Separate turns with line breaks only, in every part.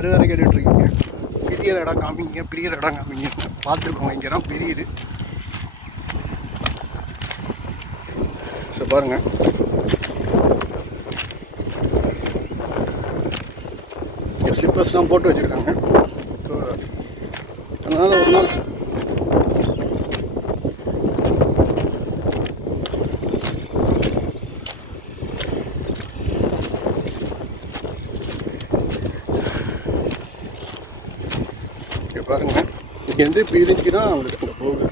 அறுவரை கேட்டுட்ருக்கீங்க. பெரிய இடம் காமிங்க பெரிய இடம் காமிங்க. பார்த்துருக்கோம் இங்கே பெரியது. பிரியுது ஸோ பாருங்கள் ஸ்லிப்பர்ஸ்லாம் போட்டு வச்சுருக்காங்க. ஸோ அதனால் ஒரு நாள் இங்கே பாருங்க இங்கேருந்து தான் அவங்களுக்கு இந்த போகுது.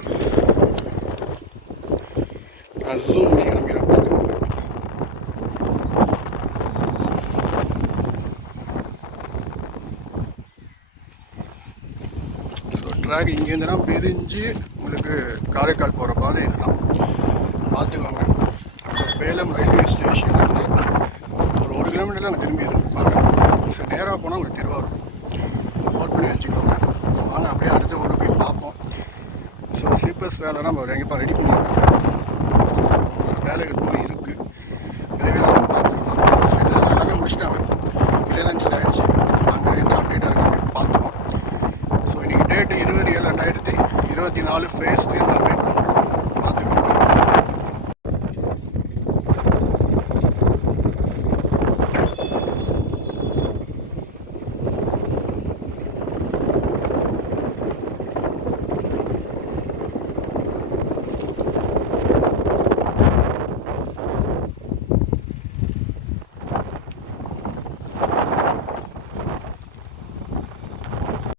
நான் ஜூம் பண்ணி காமிக்கிறேன். பார்த்துக்கோங்க ட்ராக் இங்கேருந்து தான் பிரிஞ்சு உங்களுக்கு காரைக்கால் போகிற பாதை இதுதான். பார்த்துக்கோங்க. அப்புறம் பேலம் ரயில்வே ஸ்டேஷன்லேருந்து ஒரு ஒரு கிலோமீட்டரில் அங்கே திரும்பி இருக்கும் ஸோ நேராக போனால் உங்களுக்கு திருவாரூர் ஸோ ஸ்லீப்பர்ஸ் வேலை நம்ம எங்கேப்பா ரெடி பண்ணியிருக்காங்க. வேலைகள் போய் இருக்குது விரைவில் நம்ம பார்த்துருக்கோம் எல்லாமே முடிச்சிட்டாங்க. கிளியரன்ஸ் ஆகிடுச்சு அங்கே என்ன அப்டேட்டாக இருக்காங்க பார்த்துருவோம் ஸோ இன்றைக்கி டேட்டு இருபது ஏழு ரெண்டாயிரத்தி இருபத்தி நாலு ஃபேஸ் த்ரீ அப்டேட்